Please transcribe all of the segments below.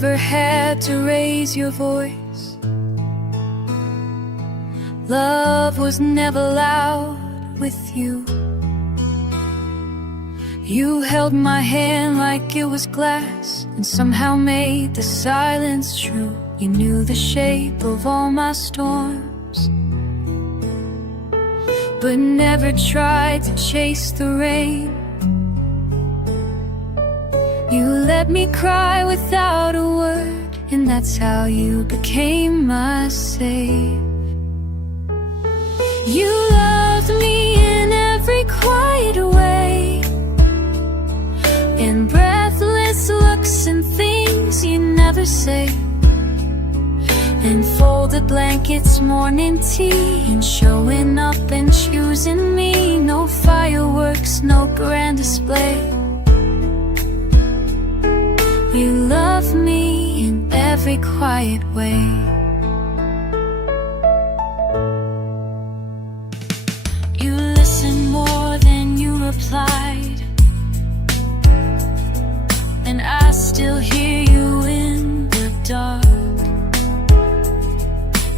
never had to raise your voice. Love was never loud with you. You held my hand like it was glass, and somehow made the silence true. You knew the shape of all my storms, but never tried to chase the rain. You let me cry without a word, and that's how you became my save. You loved me in every quiet way, in breathless looks and things you never say, and folded blankets, morning tea, and showing up and choosing me. No fireworks, no grand display. You love me in every quiet way. You listened more than you replied, and I still hear you in the dark.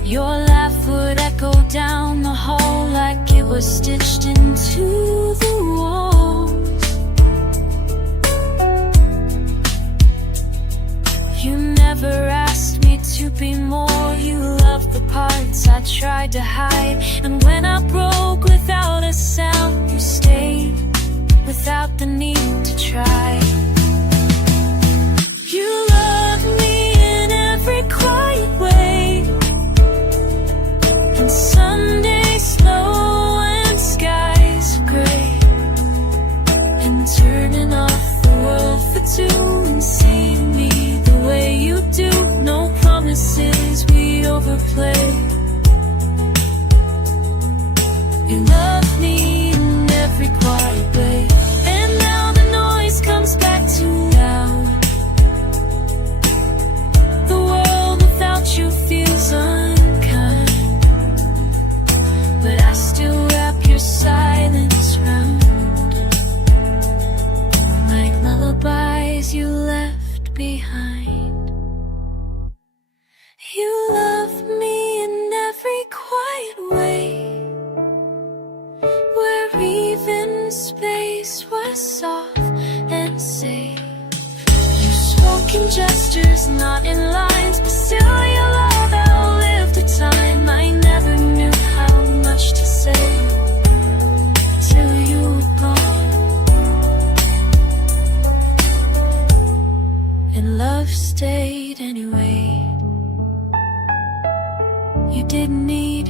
Your laugh would echo down the hall like it was stitched into the walls. You never asked me to be more. You loved the parts I tried to hide, and when I broke without a sound, you stayed without the need to try. You loved me in every quiet way, and Sundays slow and skies gray, and turning off the world for two and seeing me the way you do. No promises we overplay. You love me in every quiet way, and now the noise comes back to down. The world without you feels unkind, but I still wrap your silence round like lullabies you left behind. You love me in every quiet way, where even space was soft and safe. You spoke in gestures, not in lines, but still your love outlived the time. I never knew how much to say till you were gone, and love stayed anyway. You didn't need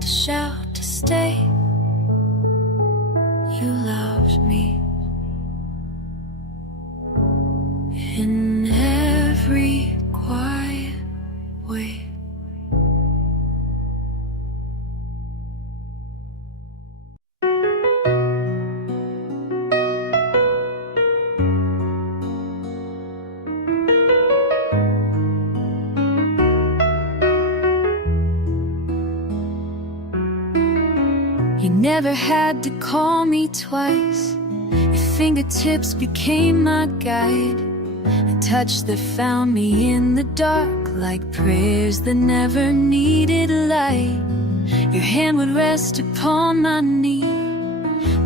to shout to stay. You loved me in every quiet way. You never had to call me twice. Your fingertips became my guide, a touch that found me in the dark, like prayers that never needed light. Your hand would rest upon my knee,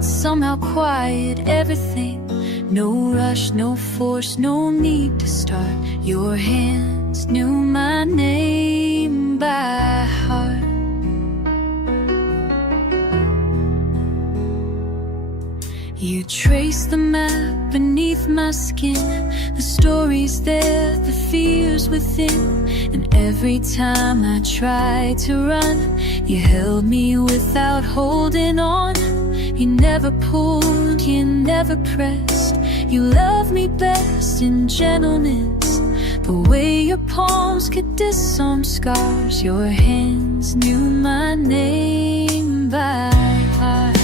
somehow quiet everything. No rush, no force, no need to start. Your hands knew my name by heart. You traced the map beneath my skin, the stories there, the fears within. And every time I tried to run, you held me without holding on. You never pulled, you never pressed. You loved me best in gentleness, the way your palms could disarm scars. Your hands knew my name by heart.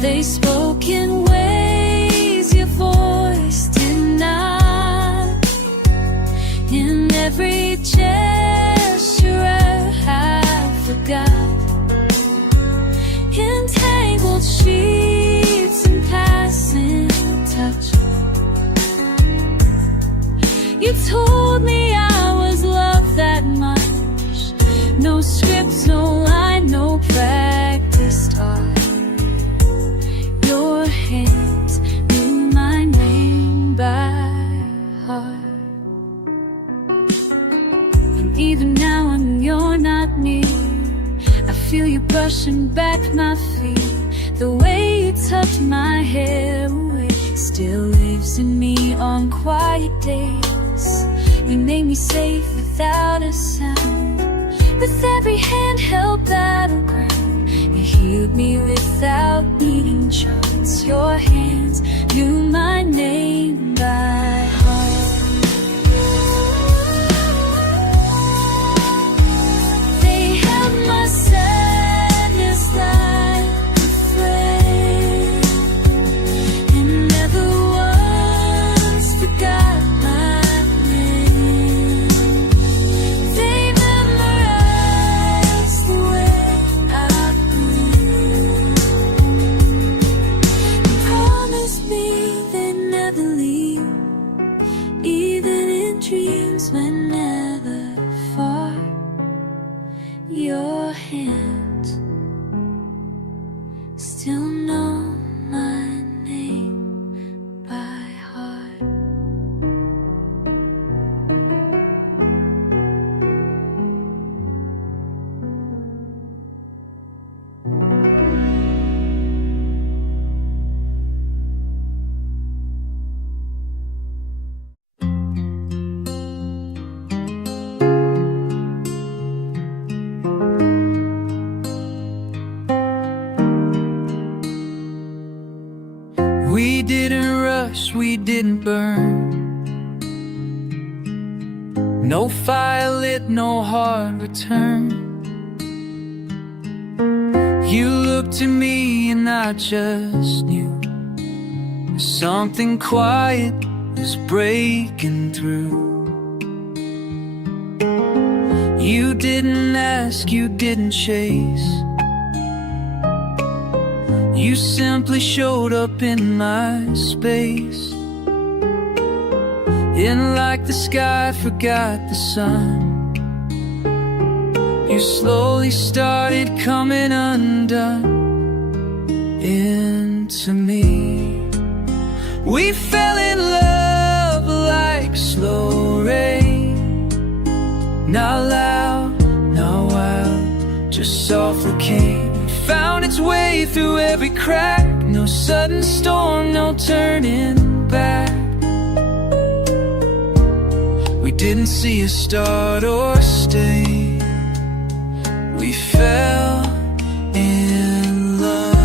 They spoke in ways your voice did not. In every gesture I forgot, entangled sheets and passing touch. You told me I was loved that much. No script, no line, no practice taught. Your hands knew my name by heart. And even now when you're not near, I feel you brushing back my feet. The way you tucked my hair away still lives in me on quiet days. You made me safe without a sound. With every handheld battleground, you healed me without needing charts. Your hands knew my name by heart. They held my sadness like a friend, and never once forgot my name. They memorized the way I grew, and promised me they'd never leave, even in dreams whenever far. Your hands still know my name by heart. We didn't rush, we didn't burn. No fire lit, no hard return. You looked at me and I just knew something quiet was breaking through. You didn't ask, you didn't chase. You simply showed up in my space. And like the sky forgot the sun, you slowly started coming undone into me. We fell in love like slow rain, not loud, not wild, just softly came. Found its way through every crack. No sudden storm, no turning back. We didn't see a start or stay. We fell in love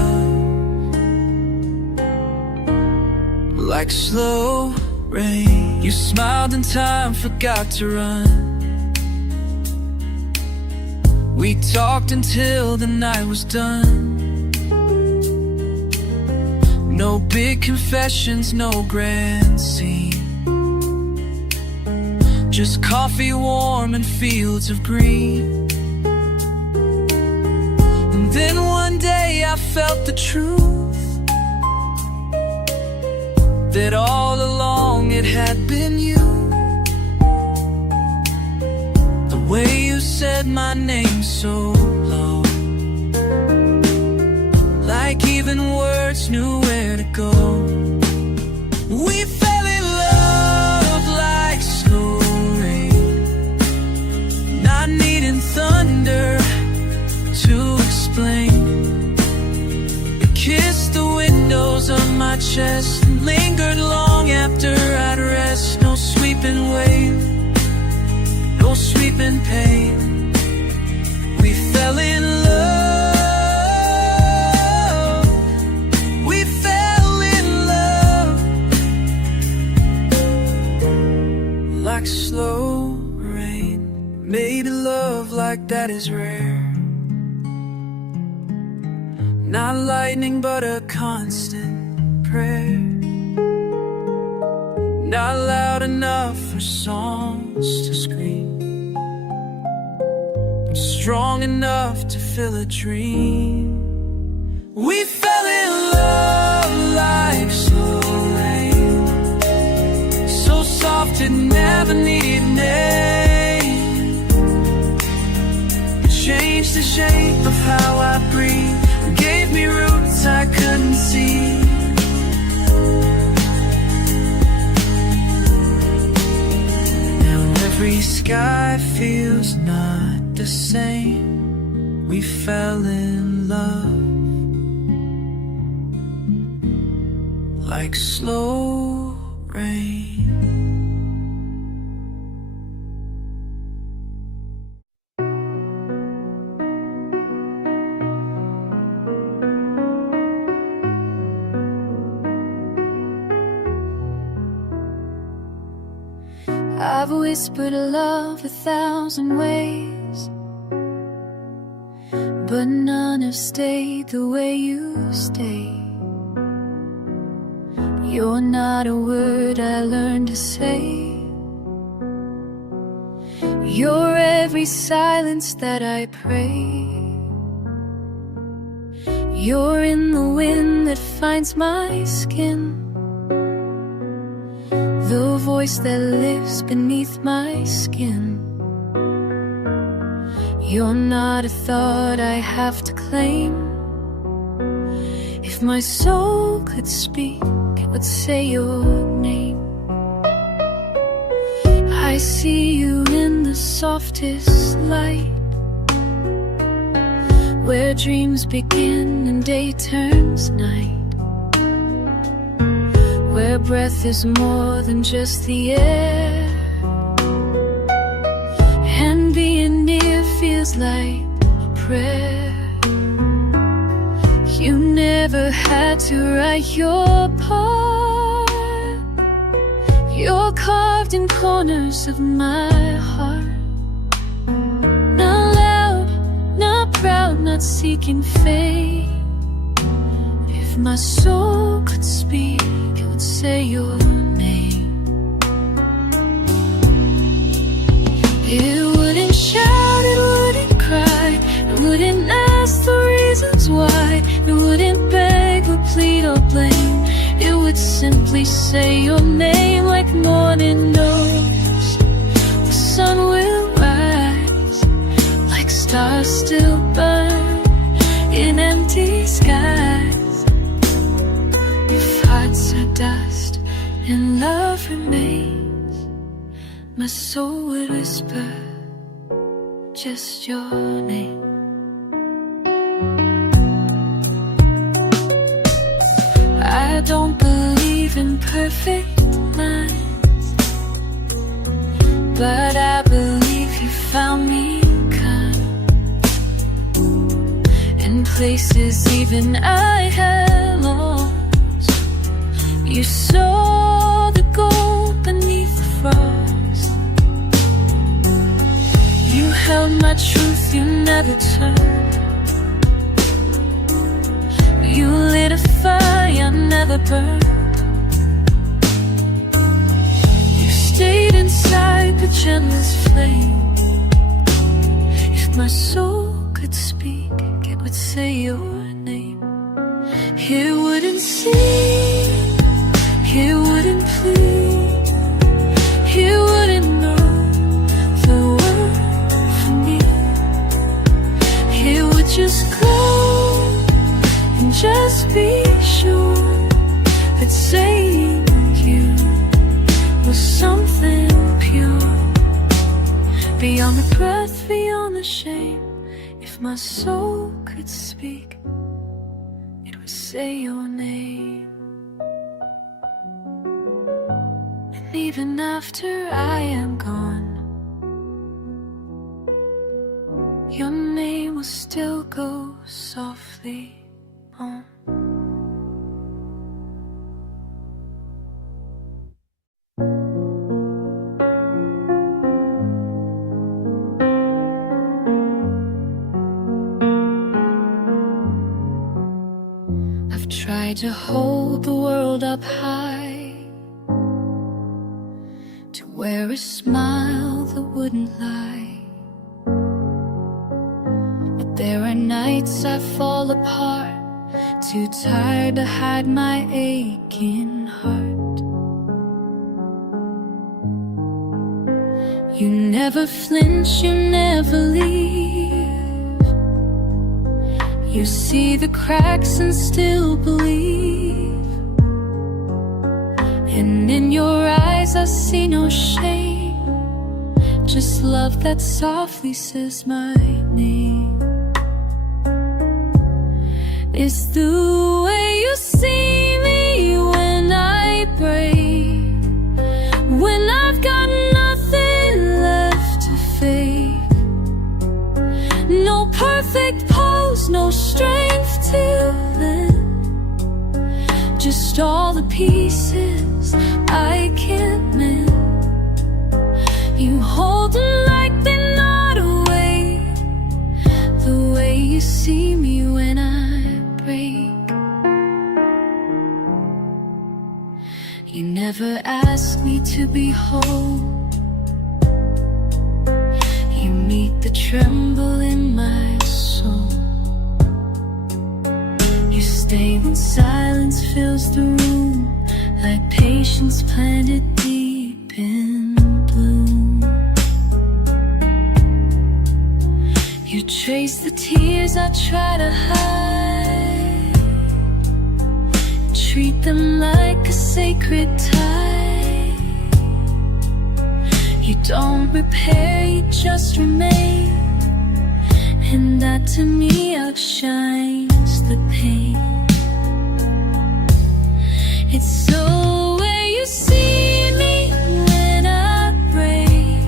like slow rain. You smiled and time forgot to run. We talked until the night was done. No big confessions, no grand scene, just coffee warm and fields of green. And then one day I felt the truth, that all along it had been you. The way you said my name so low, like even words knew where to go. We fell in love like slow rain, not needing thunder to explain. You kissed the windows of my chest and lingered long after I'd rest. No sweeping wave, no sweeping pain. We fell in love. We fell in love like slow rain. Maybe love like that is rare, not lightning but a constant prayer. Not loud enough for songs to scream, but strong enough to fill a dream. We fell in love like slow rain, so soft soft, it never needed a name. It changed the shape of how I breathe, it gave me roots I couldn't see. Now every sky feels not the same. We fell in love like slow rain. I've whispered love 1,000 ways, but none have stayed the way you stay. You're not a word I learned to say. You're every silence that I pray. You're in the wind that finds my skin, the voice that lives beneath my skin. You're not a thought I have to claim. If my soul could speak, it would say your name. I see you in the softest light, where dreams begin and day turns night, where breath is more than just the air, and being near feels like prayer. You never had to write your part. You're carved in corners of my heart. Not loud, not proud, not seeking fame. If my soul could speak, it would say your name. It wouldn't shout, it wouldn't cry, it wouldn't ask the reasons why, it wouldn't beg or plead or blame. It would simply say your name like morning knows the sun will rise, like stars still burn in empty skies. If hearts are dust and love remains, my soul would whisper just your name. I don't believe in perfect minds, but I believe you found me kind, in places even I had lost. You saw the gold beneath the frost. You held my truth, you never turned. You lit a fire, never burned. You stayed inside the gentlest flame. If my soul could speak, it would say your name. It wouldn't sing, it wouldn't plead, it wouldn't know the word for me. It would just glow and just be sure that saying you was something pure, beyond the breath, beyond the shame. If my soul could speak, it would say your name. And even after I am gone, your name will still go softly on. I've tried to hold the world up high, to wear a smile that wouldn't lie. But there are nights I fall apart, too tired to hide my aching heart. You never flinch, you never leave. You see the cracks and still believe. And in your eyes I see no shame, just love that softly says my name. It's the way you see me when I break, when I've got nothing left to fake. No perfect pose, no strength to lend, just all the pieces I can't mend. You hold them like they're not away, the way you see me when I break. You never ask me to be whole. You meet the tremble in my soul. You stay when silence fills the room, like patience planted deep in bloom. You trace the tears I try to hide, treat them like a sacred tie. You don't repair, you just remain, and that to me outshines the pain. It's the way you see me when I break,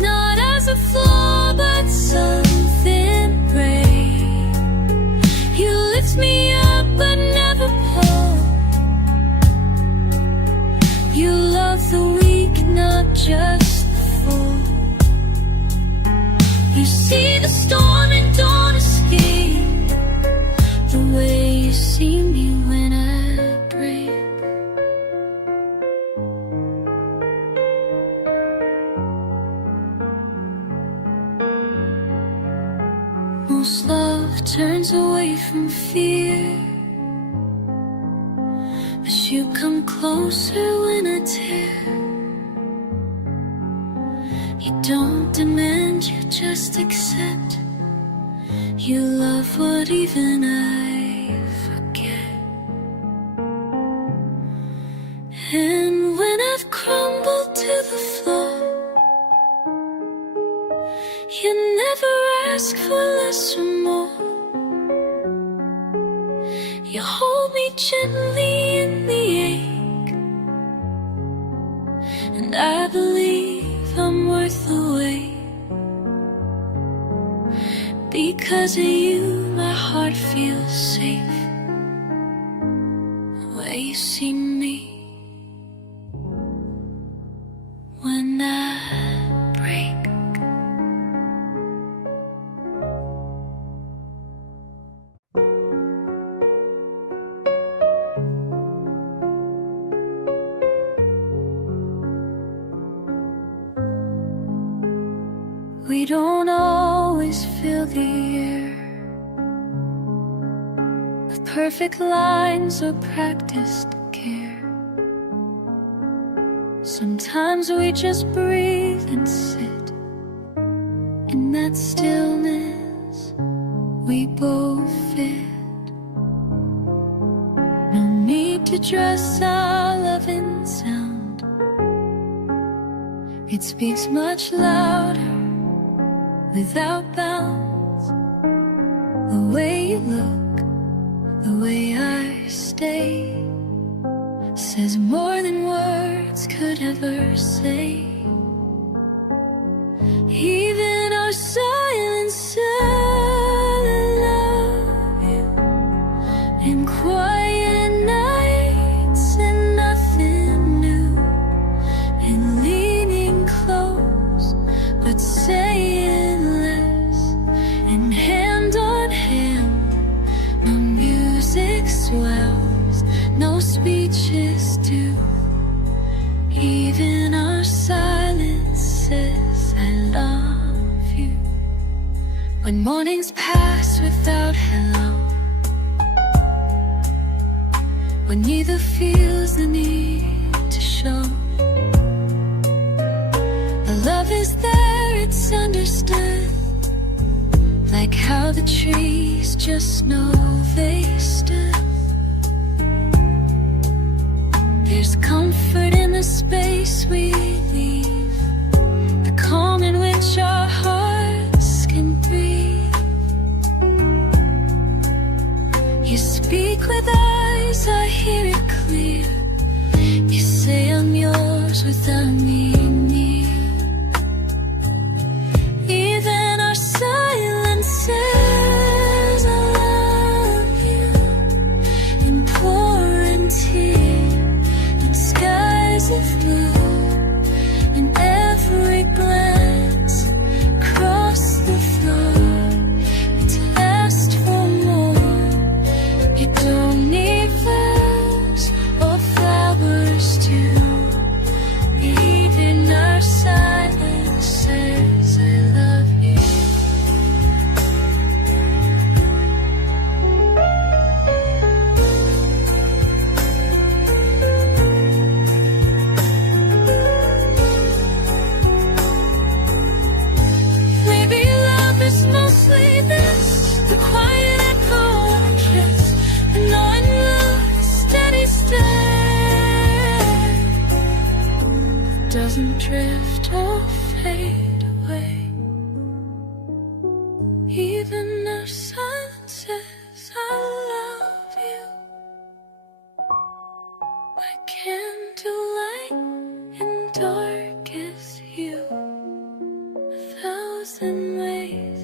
not as a flaw but something brave. You lift me up but never pull. You love the weak, not just the full. You see the storm and don't escape, the way you see me when I break. Most love turns away from fear, but you come closer when I tear. You don't demand, you just accept. You love what even I forget. And when I've crumbled to the floor, you never ask for less or more. You hold me gently in the ache, and I believe I'm worth the wait. Because of you, my heart feels safe, the way you see me when I break. We don't always fill the air with perfect lines or practiced care. Sometimes we just breathe and sit in that stillness we both fit. No need to dress our love in sound, it speaks much louder without bounds. The way you look, the way I stay, says more than words could ever say. Even our silence said I love you, and quiet nights and nothing new, and leaning close but saying less, and hand on hand, no music swells, no speeches do. Even our silence says I love you. When mornings pass without hello, when neither feels the need to show, love is there, it's understood, like how the trees just know they stood. There's comfort in the space we leave, the calm in which our hearts can breathe. You speak with eyes, I hear it clear. You say I'm yours without me near. Even our silence says I love you, in pouring tear, in skies of blue, in every glance across the floor. It's asked for more. You don't need vows or flowers to. Even our silence says I love you. Maybe love is mostly this, the quiet echo of a kiss, and knowing love's steady stare doesn't drift or fade away. Even our silence says I love you. Why can't do light and dark as you? A thousand ways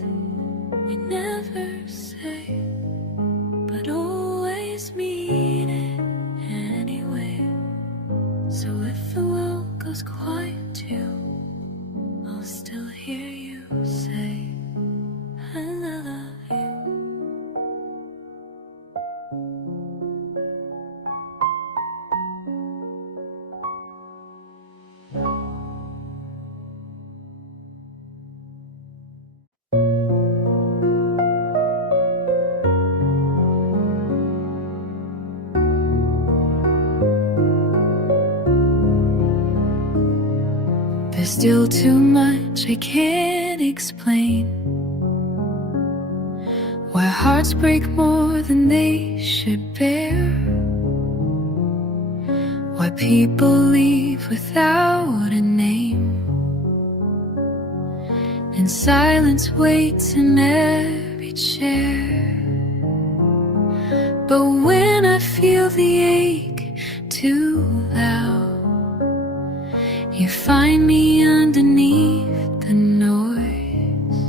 we never say, but always mean it anyway. So if the world goes quiet too, I'll still hear you say I love you. There's still too much I can't explain, why hearts break more than they should bear, why people leave without a name, and silence waits in every chair. But when I feel the ache too loud, you find me underneath the noise.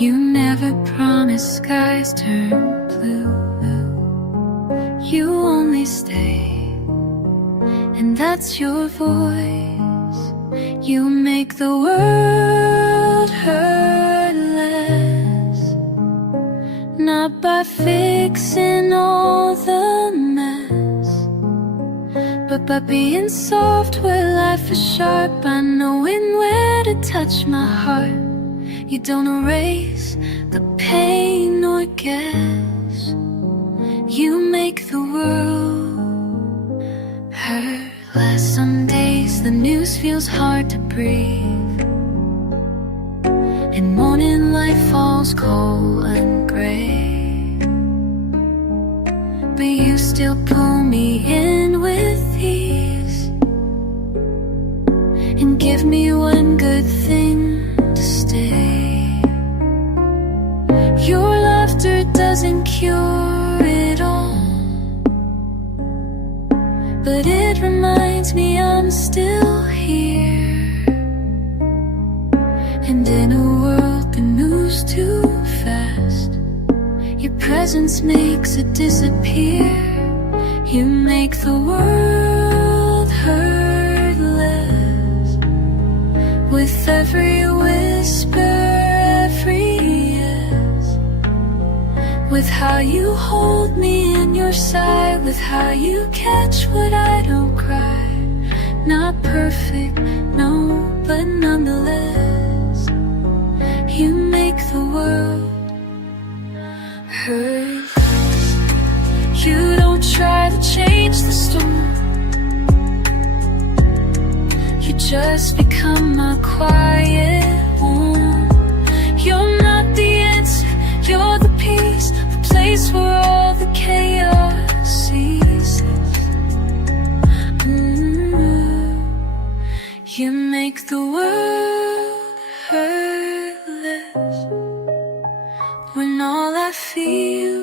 You never promise skies turn blue. You only stay, and that's your voice. You make the world hurt less, not by fixing all the mess, but by being soft where life is sharp, by knowing where to touch my heart. You don't erase the pain or guess. You make the world hurt less. Some days the news feels hard to breathe, and morning light falls cold and gray, but you still pull me in with ease, and give me one good thing to stay. Your laughter doesn't cure it all, but it reminds me I'm still here. And in a world that moves too fast, your presence makes it disappear. You make the world hurt less, with every whisper, every yes, with how you hold me in your side, with how you catch what I don't cry. Not perfect, no, but nonetheless, you make the world hurt. You don't try to change the storm, you just become my quiet home. You're not the answer, you're the peace, the place where all the chaos ceases. You make the world hurtless when all I feel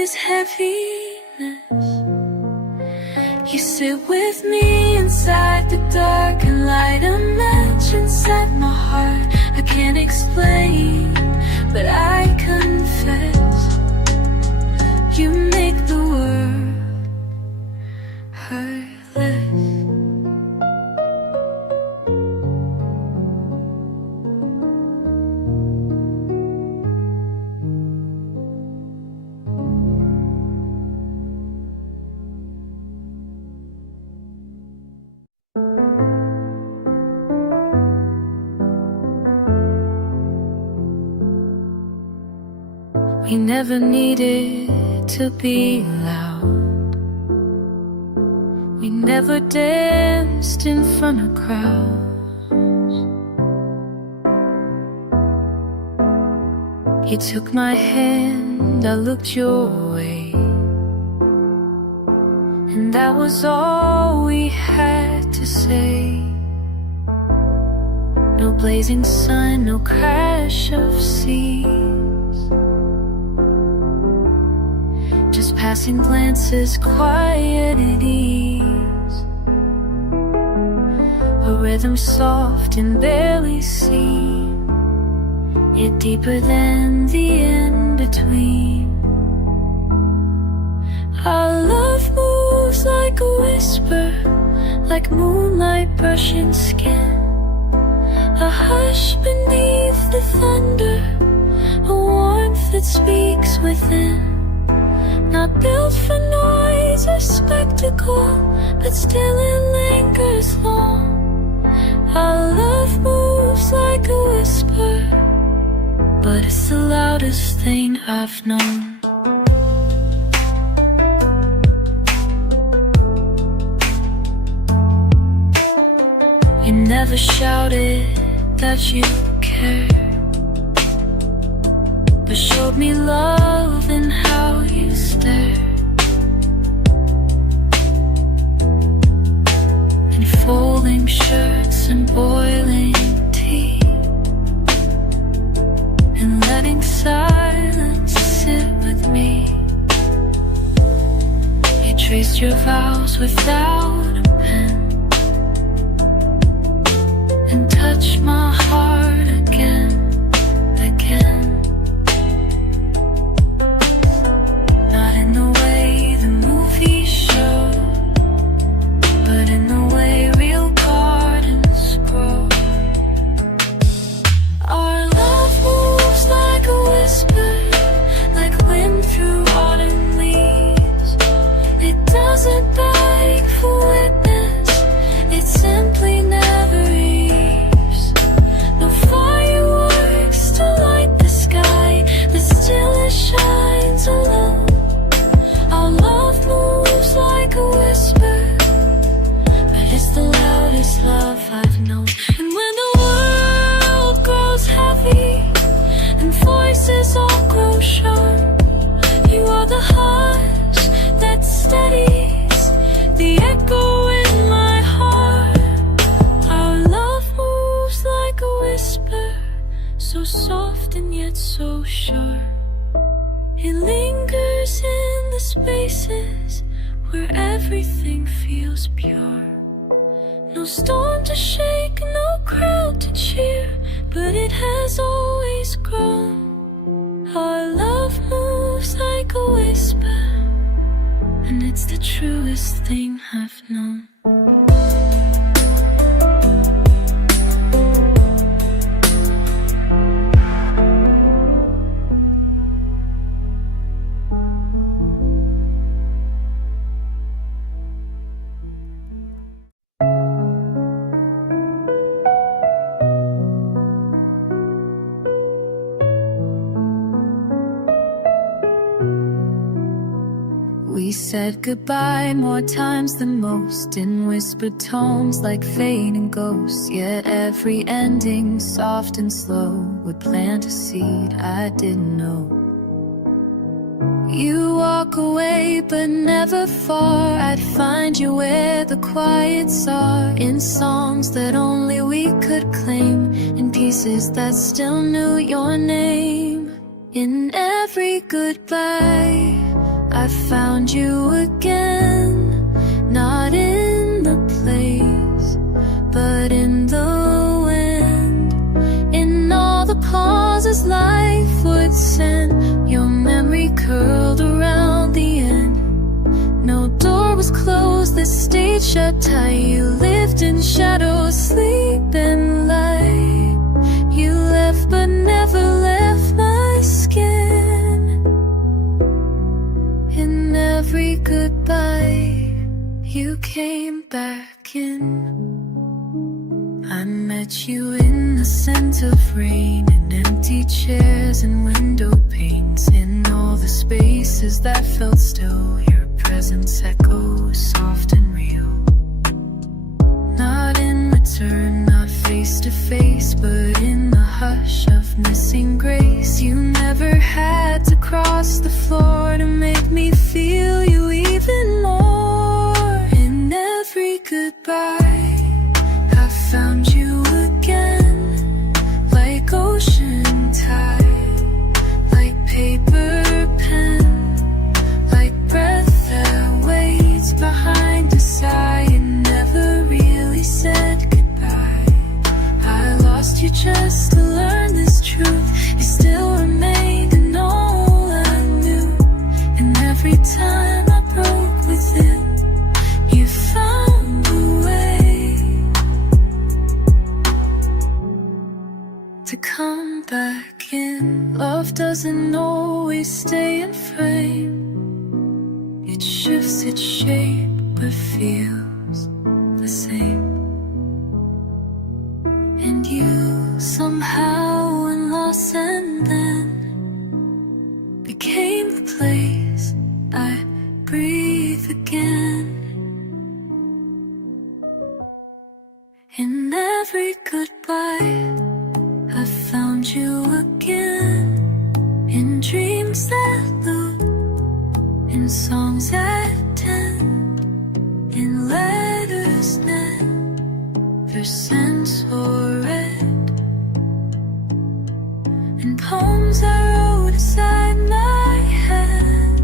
is heaviness. You sit with me inside the dark and light a match inside my heart. I can't explain, but I confess. You make the world hurtless. We never needed to be loud. We never danced in front of crowds. You took my hand, I looked your way, and that was all we had to say. No blazing sun, no crash of seas, just passing glances, quiet at ease. A rhythm soft and barely seen, yet deeper than the in-between. Our love moves like a whisper, like moonlight brushing skin. A hush beneath the thunder, a warmth that speaks within. Not built for noise or spectacle, but still it lingers long. Our love moves like a whisper, but it's the loudest thing I've known. You never shouted that you cared, but showed me love in how you stared. In folding shirts and boiling tea, and letting silence sit with me. You traced your vows without a pen, and touched my heart again, again. Not in the way the movies show, but in the way real gardens grow. Our love moves like a whisper, like wind through autumn leaves. It doesn't beg for witness, it simply never leaves. No fireworks to light the sky, but still it shines alone. Our love moves like a whisper, but it's the loudest love I've known. And when the world grows heavy and voices all grow sharp, you are the hush that steadies the echo in my heart. Our love moves like a whisper, so soft and yet so sharp. It lingers in the spaces where everything feels pure. No storm to shake, no crowd to cheer, but it has always grown. Our love moves like a whisper, and it's the truest thing I've known. We said goodbye more times than most, in whispered tones like fading ghosts. Yet every ending, soft and slow, would plant a seed I didn't know. You walk away but never far. I'd find you where the quiets are, in songs that only we could claim, in pieces that still knew your name. In every goodbye I found you again, not in the place, but in the wind. In all the pauses life would send, your memory curled around the end. No door was closed that stayed shut tight. You lived in shadows, sleep and light. You left but never left my skin. In every goodbye you came back in. I met you in the scent of rain, in empty chairs and window panes, in all the spaces that felt still. Your presence echoes soft and real. Not in return, not face to face, but in the hush of missing grace. You never had to cross the floor to make me feel you even more. In every goodbye I found you again, like ocean tide, like paper pen, like breath that waits behind a sigh. And never really said goodbye. I lost you just to learn this truth. You still remained in all I knew, and every time I broke within, you found a way to come back in. Love doesn't always stay in frame. It shifts its shape but feels the same. And you somehow went lost, and then became the place I breathe again. In every goodbye I found you again, in dreams that loop, in songs that tend, in letters never sent or read, in poems I wrote inside my head.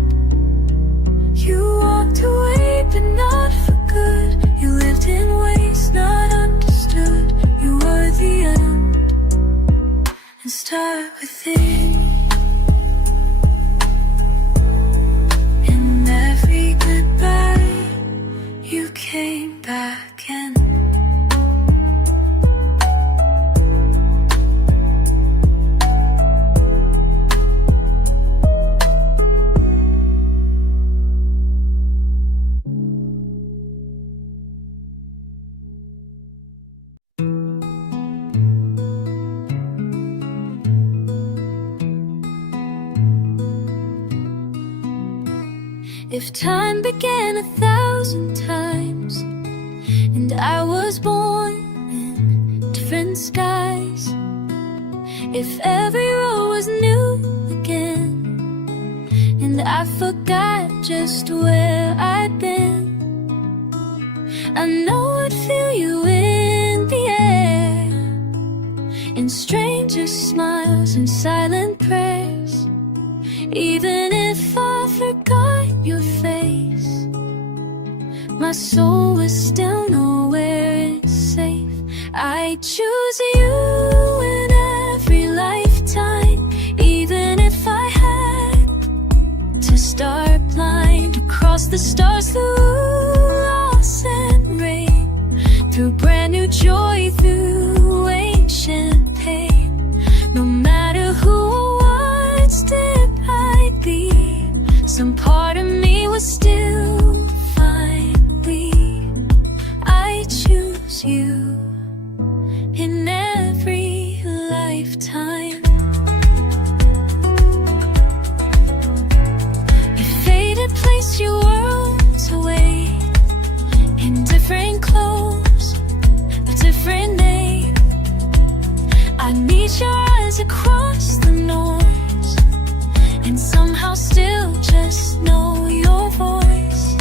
You walked away but not for good. You lived in ways not understood. You were the end, and start with it. In every goodbye you came back in. If time began 1,000 times, and I was born in different skies, if every road was new again, and I forgot just where I'd been, I know I'd feel you in the air, in strangers' smiles and silent prayers. Even if I forgot your face, my soul was still nowhere safe. I choose you in every lifetime, even if I had to start blind, across the stars, through loss and rain, through brand new joy, through ancient pain. No matter who or what step I'd be, some part of me was still find me. I choose you in every lifetime. You faded, place you were reach your eyes across the noise, and somehow still just know your voice.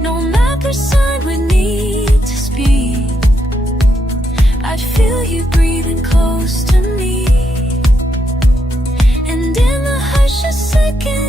No map or sign would need to speak, I'd feel you breathing close to me. And in the hush of seconds